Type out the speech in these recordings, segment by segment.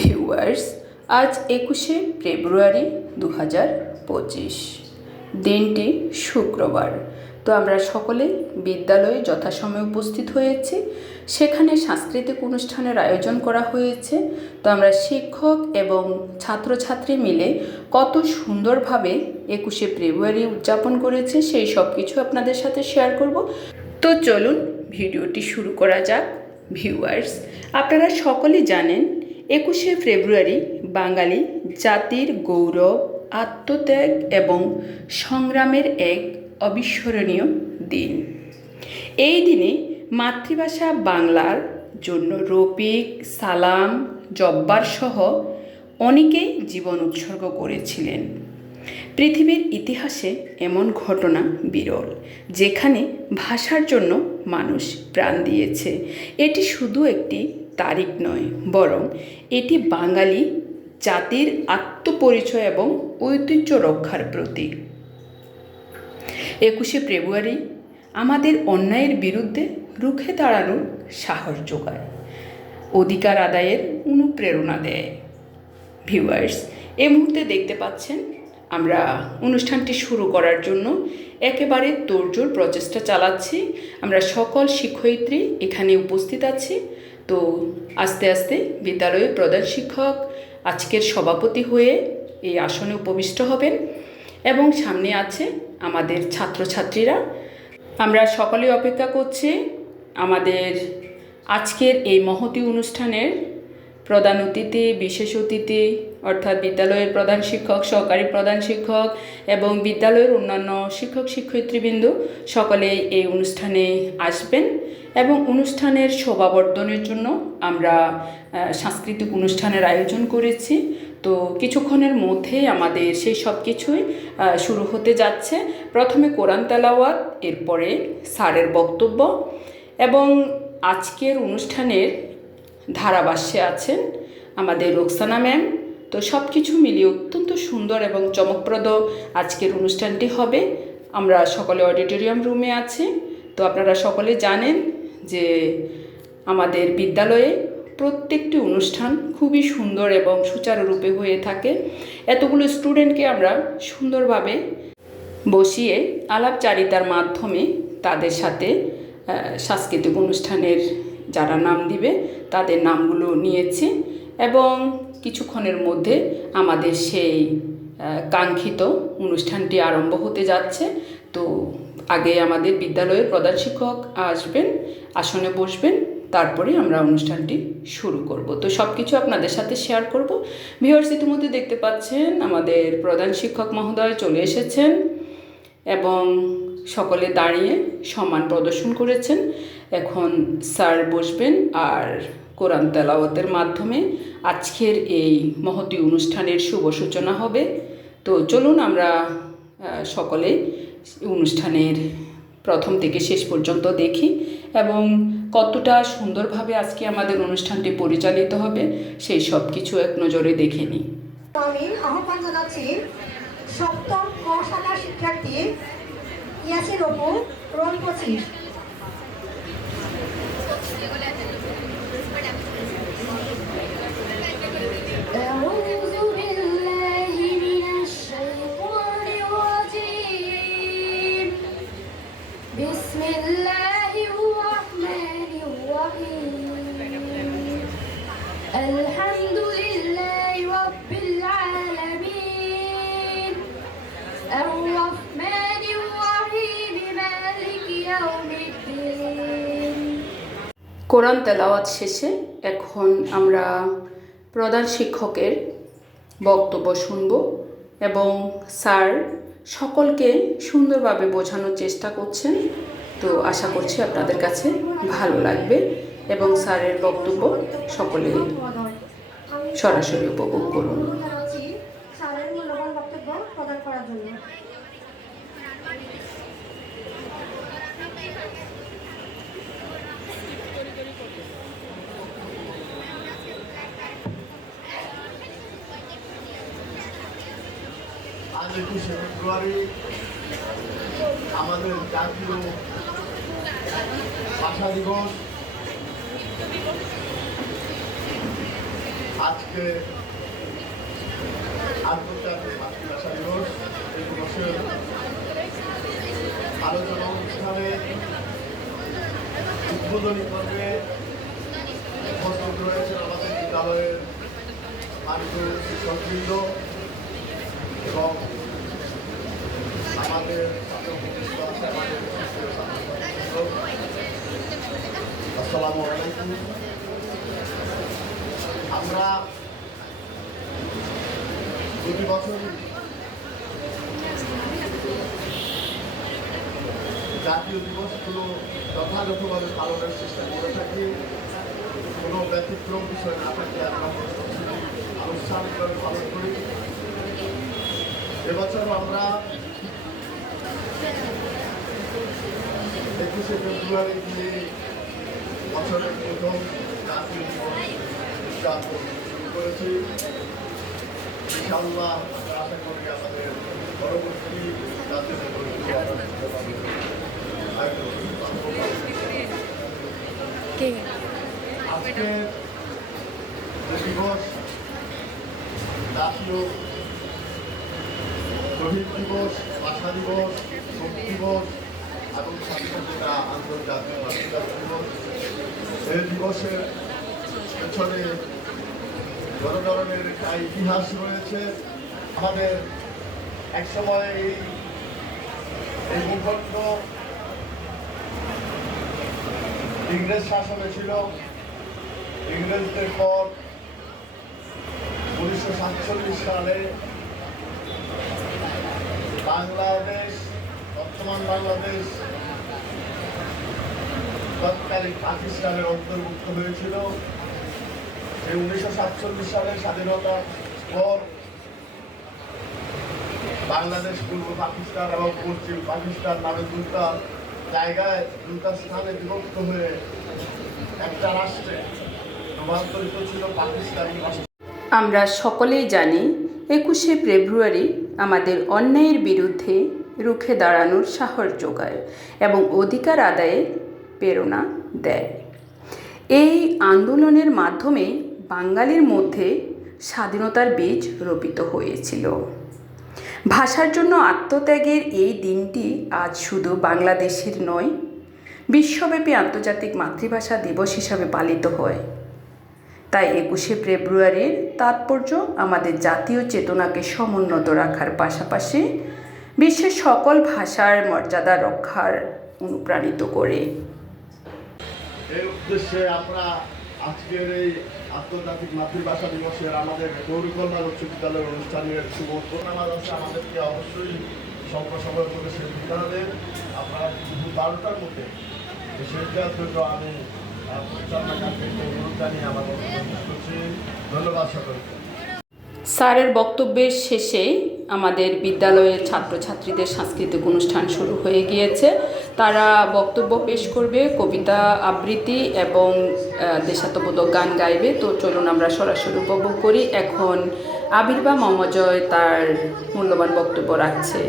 Viewers, আজ একুশে ফেব্রুয়ারি দু হাজার পঁচিশ। দিনটি শুক্রবার। তো আমরা সকলে বিদ্যালয়ে যথাসময়ে উপস্থিত হয়েছি। সেখানে সাংস্কৃতিক অনুষ্ঠানের আয়োজন করা হয়েছে। তো আমরা শিক্ষক এবং ছাত্রছাত্রী মিলে কত সুন্দরভাবে একুশে ফেব্রুয়ারি উদযাপন করেছে, সেই সব কিছু আপনাদের সাথে শেয়ার করব। তো চলুন ভিডিওটি শুরু করা যাক, ভিউয়ার্স। আপনারা সকলেই জানেন একুশে ফেব্রুয়ারি বাঙালি জাতির গৌরব, আত্মত্যাগ এবং সংগ্রামের এক অবিস্মরণীয় দিন। এই দিনে মাতৃভাষা বাংলার জন্য রফিক, সালাম, জব্বার সহ অনেকেই জীবন উৎসর্গ করেছিলেন। পৃথিবীর ইতিহাসে এমন ঘটনা বিরল, যেখানে ভাষার জন্য মানুষ প্রাণ দিয়েছে। এটি শুধু একটি তারিখ নয়, বরং এটি বাঙালি জাতির আত্মপরিচয় এবং ঐতিহ্য রক্ষার প্রতীক। একুশে ফেব্রুয়ারি আমাদের অন্যায়ের বিরুদ্ধে রুখে দাঁড়ানোর সাহস যোগায়, অধিকার আদায়ের অনুপ্রেরণা দেয়। ভিউয়ার্স এই মুহূর্তে দেখতে পাচ্ছেন, আমরা অনুষ্ঠানটি শুরু করার জন্য একেবারে তোড়জোড় প্রচেষ্টা চালাচ্ছি। আমরা সকল শিক্ষয়িত্রী এখানে উপস্থিত আছি। তো আস্তে আস্তে বিদ্যালয়ের প্রধান শিক্ষক আজকের সভাপতি হয়ে এই আসনে উপবিষ্ট হবেন এবং সামনে আছে আমাদের ছাত্রছাত্রীরা। আমরা সকলে অপেক্ষা করছি আমাদের আজকের এই মহতি অনুষ্ঠানের প্রধান অতিথি, বিশেষ অতিথি, অর্থাৎ বিদ্যালয়ের প্রধান শিক্ষক, সহকারী প্রধান শিক্ষক এবং বিদ্যালয়ের অন্যান্য শিক্ষক, শিক্ষয়িত্রীবৃন্দ সকলে এই অনুষ্ঠানে আসবেন। এবং অনুষ্ঠানের শোভাবর্ধনের জন্য আমরা সাংস্কৃতিক অনুষ্ঠানের আয়োজন করেছি। তো কিছুক্ষণের মধ্যেই আমাদের সেই সব কিছুই শুরু হতে যাচ্ছে। প্রথমে কোরআন তেলাওয়াত, এরপরে স্যারের বক্তব্য এবং আজকের অনুষ্ঠানের ধারাভাষ্যে আছেন আমাদের রোকসানা ম্যাম। তো সব কিছু মিলিয়ে অত্যন্ত সুন্দর এবং চমকপ্রদ আজকের অনুষ্ঠানটি হবে। আমরা সকলে অডিটোরিয়াম রুমে আছি। তো আপনারা সকলে জানেন যে আমাদের বিদ্যালয়ে প্রত্যেকটি অনুষ্ঠান খুবই সুন্দর এবং সুচারুরূপে হয়ে থাকে। এতগুলো স্টুডেন্টকে আমরা সুন্দরভাবে বসিয়ে আলাপচারিতার মাধ্যমে তাদের সাথে সাংস্কৃতিক অনুষ্ঠানের যারা নাম দিবে, তাদের নামগুলো নিয়েছি এবং কিছুক্ষণের মধ্যে আমাদের সেই কাঙ্ক্ষিত অনুষ্ঠানটি আরম্ভ হতে যাচ্ছে। তো আগে আমাদের বিদ্যালয়ের প্রধান শিক্ষক আসবেন আসনে বসবেন তারপরে আমরা অনুষ্ঠানটি শুরু করব। তো সব কিছু আপনাদের সাথে শেয়ার করব। ভিউয়ার্স ইতিমধ্যে দেখতে পাচ্ছেন আমাদের প্রধান শিক্ষক মহোদয় চলে এসেছেন এবং সকলে দাঁড়িয়ে সম্মান প্রদর্শন করেছেন। এখন স্যার বসবেন আর কোরআন তেলাওয়াতের মাধ্যমে আজকের এই মহতি অনুষ্ঠানের শুভ সূচনা হবে। তো চলুন আমরা আহ, সকলে অনুষ্ঠানের প্রথম থেকে শেষ পর্যন্ত দেখি এবং কতটা সুন্দরভাবে আজকে আমাদের অনুষ্ঠানটি পরিচালিত হবে, সেই সব কিছু এক নজরে দেখে নিই। আমি আহ্বান জানাচ্ছি সপ্তম ক শাখার শিক্ষার্থী ইয়াসির অপু রোল পঁচিশ কোরআন তেলাওয়াত শেষে এখন আমরা প্রধান শিক্ষকের বক্তব্য শুনব এবং স্যার সকলকে সুন্দরভাবে বোঝানোর চেষ্টা করছেন। তো আশা করছি আপনাদের কাছে ভালো লাগবে এবং স্যারের বক্তব্য সকলে সরাসরি উপভোগ করুন অনুরোধ জানাচ্ছি স্যারের মূল্যবান বক্তব্য প্রদান করার জন্য আজ একুশে ফেব্রুয়ারি আমাদের জাতীয় ভাষা দিবস। আজকে আন্তর্জাতিক মাতৃভাষা দিবস। এই দিবসের আলোচনা অনুষ্ঠানে উদ্বোধনী পর্বে উপস্থিত রয়েছেন আমাদের বিদ্যালয়ের মাননীয় শিক্ষকবৃন্দ এবং আমাদের আসসালামু আলাইকুম। আমরা প্রতি বছর জাতীয় দিবসগুলো যথাযথভাবে পালনের চেষ্টা করে থাকি। কোনো ব্যতিক্রম বিষয় না থাকলে আমরা আনুষ্ঠানিকভাবে পালন করি। এবছর আমরা একুশে ফেব্রুয়ারি বছরের প্রথম জাতীয় উদযাপন শুরু করেছি ইনশাআল্লাহ আমরা আশা করি আমাদের পরবর্তী জাতীয়। আজকে যে দিবস জাতীয় শহীদ দিবস ভাষা দিবস শোক দিবস এবং স্বাধীনতা আন্তর্জাতিক এই দিবসের পেছনে বড় ধরনের ইতিহাস রয়েছে। আমাদের একসময় এই এই ভূখণ্ড ইংরেজ শাসনে ছিল। ইংরেজদের পর উনিশশো সাতচল্লিশ সালে বাংলাদেশ বর্তমান বাংলাদেশ তৎকালীন পাকিস্তানের অন্তর্ভুক্ত হয়েছিল। উনিশশো সাতচল্লিশ সালে স্বাধীনতার পর বাংলাদেশ, পূর্ব পাকিস্তান এবং পশ্চিম পাকিস্তান নামে দুটা জায়গায়, দুটা স্থানে বিভক্ত হয়ে একটা রাষ্ট্রে রূপান্তরিত ছিল পাকিস্তানি। আমরা সকলেই জানি, একুশে ফেব্রুয়ারি আমাদের অন্যায়ের বিরুদ্ধে রুখে দাঁড়ানোর সাহস যোগায় এবং অধিকার আদায়ে প্রেরণা দেয়। এই আন্দোলনের মাধ্যমে বাঙালির মধ্যে স্বাধীনতার বীজ রোপিত হয়েছিল। ভাষার জন্য আত্মত্যাগের এই দিনটি আজ শুধু বাংলাদেশের নয়, বিশ্বব্যাপী আন্তর্জাতিক মাতৃভাষা দিবস হিসাবে পালিত হয়। তাই একুশে ফেব্রুয়ারির তাৎপর্য আমাদের জাতীয় চেতনাকে সমুন্নত রাখার পাশাপাশি বিশ্বের সকল ভাষার মর্যাদা রক্ষার অনুপ্রাণিত করে। এই উদ্দেশ্যে আমরা আজকের এই আন্তর্জাতিক মাতৃভাষা দিবসের আমাদের গৌরীকন্যা উচ্চ বিদ্যালয়ের অনুষ্ঠানের শুভ নামাজ আছে আমাদেরকে অবশ্যই স্বল্প সময়ের মধ্যে শেষ দিতে হবে আপনারা দুপুর বারোটার মধ্যে শেষ দেওয়ার জন্য আমি আহ, পরিচালনা অনুরোধ জানিয়ে আমার করছি। ধন্যবাদ সকলকে। স্যারের বক্তব্যের শেষে আমাদের বিদ্যালয়ের ছাত্রছাত্রীদের সাংস্কৃতিক অনুষ্ঠান শুরু হয়ে গিয়েছে। তারা বক্তব্য পেশ করবে, কবিতা আবৃত্তি এবং দেশাত্মবোধক গান গাইবে। তো চলুন আমরা সরাসরি উপভোগ করি। এখন আবির্বা মমজয় তার মূল্যবান বক্তব্য রাখছে।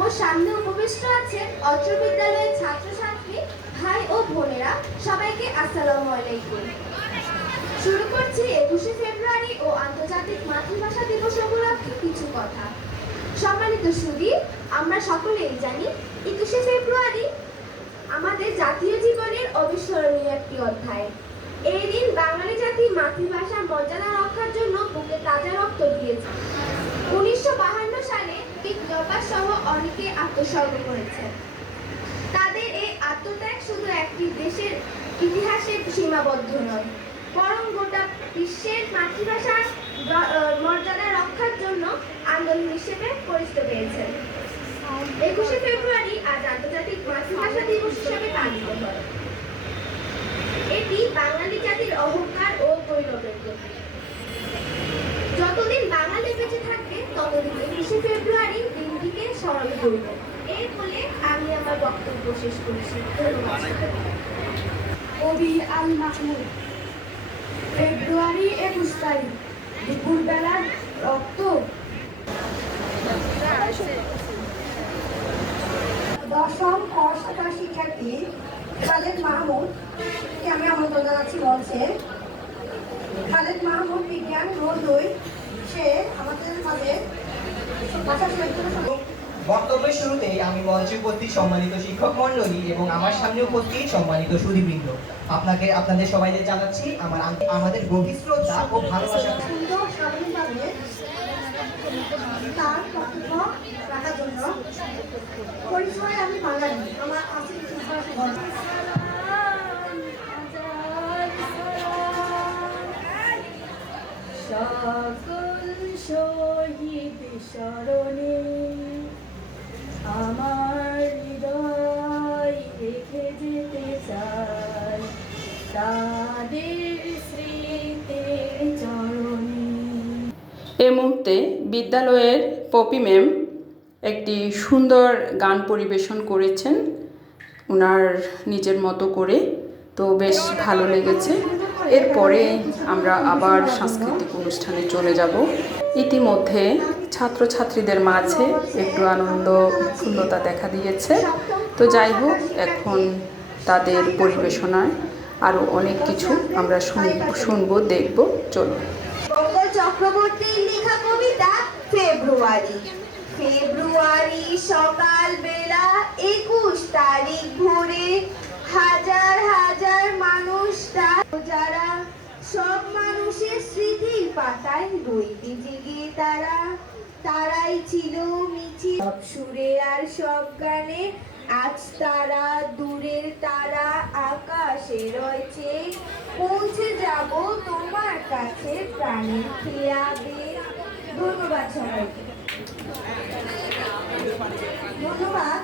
ও সামনে উপবিষ্ট আছেন অত্র বিদ্যালয়ের ছাত্রছাত্রী, ভাই ও বোনেরা। সবাইকে আসসালামু আলাইকুম শুরু করছি একুশে ফেব্রুয়ারি ও আন্তর্জাতিক মাতৃভাষা দিবস উপলক্ষে কিছু কথা। সম্মানিত সুদী আমরা সকলেই জানি একুশে ফেব্রুয়ারি আমাদের জাতীয় জীবনের অবিস্মরণীয় একটি অধ্যায়। এই দিন বাঙালি জাতি মাতৃভাষার মর্যাদা রক্ষার জন্য বুকে তাজা রক্ত দিয়েছে। উনিশশো বাহান্ন সালে বিজ্ঞপা সহ অনেকে আত্মস্বর্গ করেছে তাদের এই আত্মত্যাগ শুধু একটি দেশের ইতিহাসে সীমাবদ্ধ নয় বরং গোটা বিশ্বের আহ, মর্যাদা রক্ষার জন্য আন্দোলন হিসেবে পরিচিত পেয়েছে একুশে ফেব্রুয়ারি আজ আন্তর্জাতিক মাতৃভাষা দিবস হিসেবে পালিত হয়। এটি বাঙালি জাতির অহংকার ও গৌরবের যতদিন বাঙালি বেঁচে থাকবে, ততদিন একুশে ফেব্রুয়ারি দিনটিকে স্মরণ করব। এই বলে আমি আমার বক্তব্য শেষ করছি। কবি আল মাহমুদ, ফেব্রুয়ারি একুশ তারিখ। দুপুরবেলার রক্ত। দশম অষ্টকা শিক্ষার্থী খালেদ মাহমুদকে আমি আমন্ত্রণ জানাচ্ছি বলছে খালেদ মাহমুদ বিজ্ঞান রোজ সে আমাদের মাঝে ভাষা বক্তব্যের শুরুতেই আমি মঞ্চে উপস্থিত সম্মানিত শিক্ষক মণ্ডলী এবং আমার সামনে উপস্থিত সম্মানিত সুধীবৃন্দ আপনাকে, আপনাদের সবাইকে জানাচ্ছি আমার আমাদের গভীর শ্রদ্ধা ও ভালোবাসা। সকল শহীদ স্মরণে আমার হৃদয় রেখে যেতে চাই। তাদের এই মুহূর্তে বিদ্যালয়ের পপি ম্যাম একটি সুন্দর গান পরিবেশন করেছেন। ওনার নিজের মতো করে। তো বেশ ভালো লেগেছে। এরপরে আমরা আবার সাংস্কৃতিক অনুষ্ঠানে চলে যাব। ইতিমধ্যে ছাত্রছাত্রীদের মাঝে একটু আনন্দ, উৎফুল্লতা দেখা দিয়েছে। তো যাই হোক, এখন তাদের পরিবেশনায় আরও অনেক কিছু আমরা শুন- শুনব, দেখব। মঙ্গল চক্রবর্তীর লেখা কবিতা ফেব্রুয়ারি। ফেব্রুয়ারি সকাল বেলা একুশ তারিখ ভোরে হাজার হাজার মানুষ যারা সব মানুষের স্মৃতির পাতায় রইতে জেগে তারা তারাই ছিল মিছিল। সব সুরে আর সব গানে আজ তারা দূরের তারা আকাশে রয়েছে। পৌঁছে যাব তোমার কাছে প্রাণের খেয়াবে। ধন্যবাদ সবাইকে। ধন্যবাদ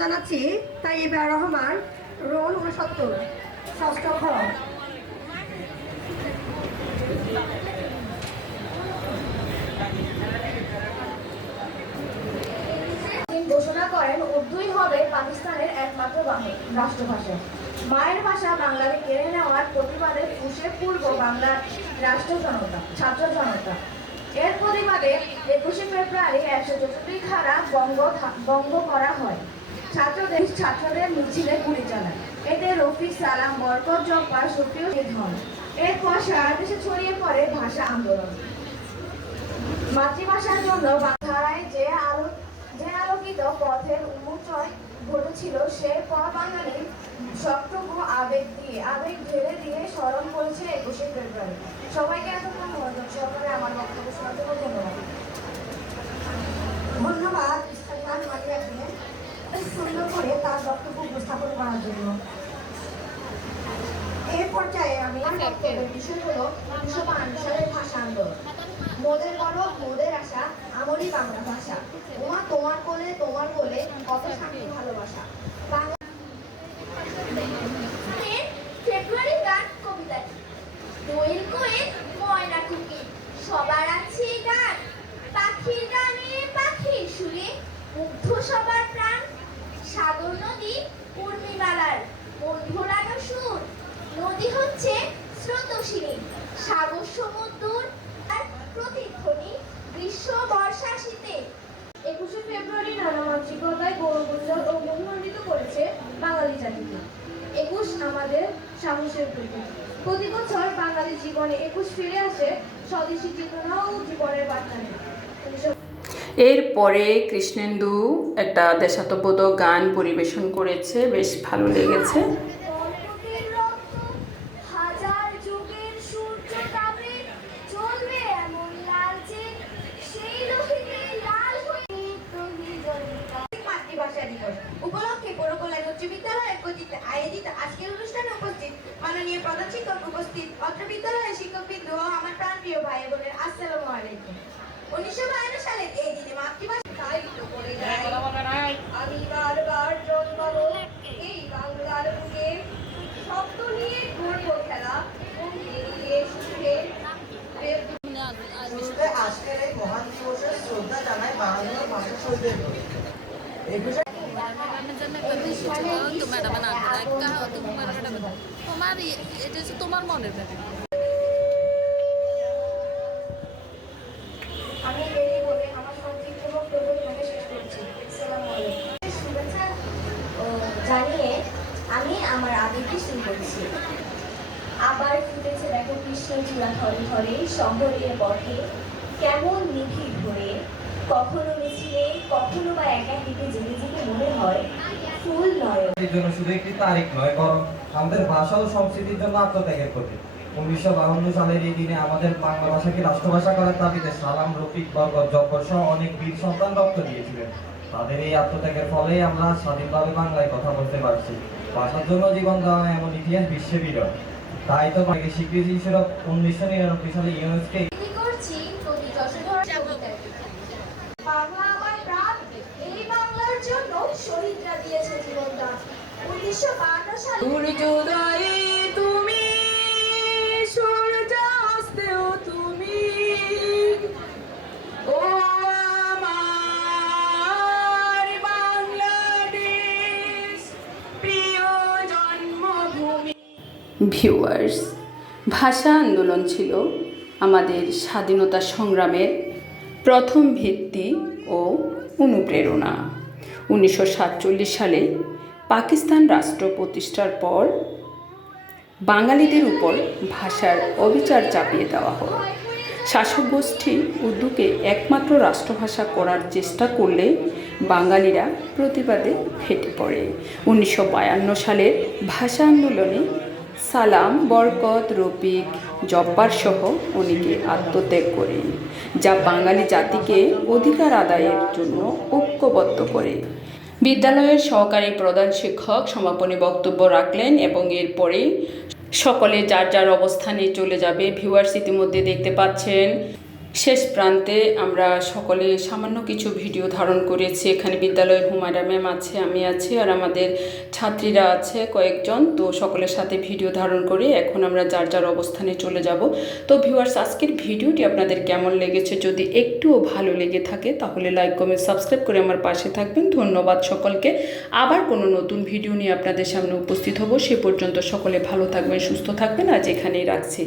জানাচ্ছি তাইবা রহমান, রোল উনসত্তর, ষষ্ঠ ঘ উর্দুই হবে পাকিস্তানের একমাত্র ভাষা রাষ্ট্রভাষা। মায়ের ভাষা বাংলাকে কেড়ে নেওয়ার প্রতিবাদে ফুসে পূর্ব বাংলার রাষ্ট্র জনতা, ছাত্র জনতা। এর প্রতিবাদে একুশে ফেব্রুয়ারি একশো চৌষট্টি খারা বঙ্গ বঙ্গ করা হয়। ছাত্রদের ছাত্রদের মিছিলে গুলি চালায়। এতে রফিক সালাম বরকত জব্বার সক্রিয় হন এরপর সারা দেশে ছড়িয়ে পড়ে ভাষা আন্দোলন। মাতৃভাষার জন্য ধারায় যে আলো, যে আলোকিত পথের উন্মোচন ঘটেছিল সে পর বাঙালির সবটুকু আবেগ দিয়ে, আবেগ ঢেলে দিয়ে স্মরণ করেছে একুশে ফেব্রুয়ারি। সবাইকে এতক্ষণ মনোযোগ সহকারে আমার বক্তব্য শোনার জন্য ধন্যবাদ। ধন্যবাদ সুন্দর করে তার বক্তব্য উপস্থাপন করার জন্য। এই পর্যায়ে আমি বক্তব্যের বিষয় হলো সালের ভাষা আন্দোলন। মোদের গরব মোদের আশা আমারই বাংলা ভাষা। ওমা তোমার কোলে তোমার কোলে কত শান্তি, ভালোবাসা। ফেব্রুয়ারি গান কবিতাটি দোয়েল কোয়েল ময়না কুকি। সবার আছে গান। পাখির গানে পাখির সুরে মুগ্ধ সবার প্রাণ। সাগর নদী উর্মিমালার বন্ধুরানো সুর। নদী হচ্ছে স্রোতস্বিনী সাগর সমুদ্র আর প্রতিধ্বনি গ্রীষ্ম বর্ষা শীতে একুশে ফেব্রুয়ারি নানা মানসিকতায় গৌরবোজ্জ্বল ও মহিমান্বিত করেছে বাঙালি জাতিকে। একুশ আমাদের সাহসের প্রতীক। প্রতি বছর বাঙালি জীবনে একুশ ফিরে আসে স্বদেশী চেতনা ও জীবনের বার্তা এরপরে কৃষ্ণেন্দু একটা দেশাত্মবোধক গান পরিবেশন করেছে, বেশ ভালো লেগেছে কল্পকের রক্ত হাজার যুগের সূর্য তাপে জ্বলবে এমন লালচে সেই লোহিতে লাল হয়ে প্রতিযোগিতা মাতৃভাষা দিবস উপলক্ষে পৌরকল্যাণ উচ্চ বিদ্যালয়ের কর্তৃত্বে আয়োজিত আজকের অনুষ্ঠানে উপস্থিত মাননীয় প্রধান শিক্ষক উপস্থিত অত্র বিদ্যালয়ের শিক্ষকবৃন্দ ও আমার প্রাণপ্রিয় ভাই বোনের আসসালামু আলাইকুম উনিশশো বায়ান্ন সালের এই দিনে মাতৃভাষা সাহিত্য করে যায় আমি বারবার জন্মাবো এই বাংলার বুকে শব্দ নিয়ে করব খেলা বন্ধে নিয়ে সুখে শুরুতে আজকের এই মহান দিবসের শ্রদ্ধা জানাই বাংলা ভাষা শহীদদের প্রতি। একুশে তোমার মনের জানিয়ে আমি আমার শুরু আবার ফুটেছে দেখো কৃষ্ণ চূড়া ধরে ধরে শহরের পথে কেমন নিধির ভরে কখনো মিছিলে কখনো বা একা হেঁটে জেগে জেগে ফুল নয় জন্য শুধু একটি তারিখ নয়, বরং আমাদের ভাষা ও সংস্কৃতির জন্য আত্মত্যাগের প্রতীক। উনিশশো বাহান্ন সালের এই দিনে আমাদের বাংলা ভাষাকে রাষ্ট্রভাষা করার দাবিতে সালাম, রফিক, বরকত, জব্বর সহ অনেক বীর সন্তান রক্ত দিয়েছিলেন। তাদের এই আত্মত্যাগের ফলে আমরা স্বাধীনভাবে বাংলায় কথা বলতে পারছি। ভাষার জন্য জীবন দেওয়া এমন ইতিহাস বিশ্বে বিরল। তাই তো স্বীকৃতি হিসেবে উনিশশো নিরানব্বই সালে ইউনেস্কো করছি কবি যশোধর কবিতাটি বাংলা আমার প্রাণ এই বাংলার জন্য ভিউয়ার্স ভাষা আন্দোলন ছিল আমাদের স্বাধীনতা সংগ্রামের প্রথম ভিত্তি ও অনুপ্রেরণা। উনিশশো সাতচল্লিশ সালে পাকিস্তান রাষ্ট্র প্রতিষ্ঠার পর বাঙালিদের উপর ভাষার অবিচার চাপিয়ে দেওয়া হয় শাসক গোষ্ঠী উর্দুকে একমাত্র রাষ্ট্রভাষা করার চেষ্টা করলে বাঙালিরা প্রতিবাদে ফেটে পড়ে। উনিশশো বায়ান্ন সালের ভাষা আন্দোলনে সালাম, বরকত, রফিক জব্বার সহ অনেকে আত্মত্যাগ করেন যা বাঙালি জাতিকে অধিকার আদায়ের জন্য ঐক্যবদ্ধ করে। বিদ্যালয়ের সহকারী প্রধান শিক্ষক সমাপনী বক্তব্য রাখলেন এবং এরপরে সকলে যার যার অবস্থানে চলে যাবে ভিউয়ার্স ইতিমধ্যে দেখতে পাচ্ছেন। শেষ প্রান্তে আমরা সকলে সামান্য কিছু ভিডিও ধারণ করেছি। এখানে বিদ্যালয়ের হুমায়রা ম্যাম আছে, আমি আছি আর আমাদের ছাত্রীরা আছে কয়েকজন। তো সকলের সাথে ভিডিও ধারণ করে এখন আমরা যার যার অবস্থানে চলে যাব। তো ভিউয়ার্স, আজকের ভিডিওটি আপনাদের কেমন লেগেছে? যদি একটুও ভালো লেগে থাকে তাহলে লাইক, কমেন্ট, সাবস্ক্রাইব করে আমার পাশে থাকবেন। ধন্যবাদ সকলকে। আবার কোনো নতুন ভিডিও নিয়ে আপনাদের সামনে উপস্থিত হব। সে পর্যন্ত সকলে ভালো থাকবেন, সুস্থ থাকবেন। আজ এখানেই রাখছি।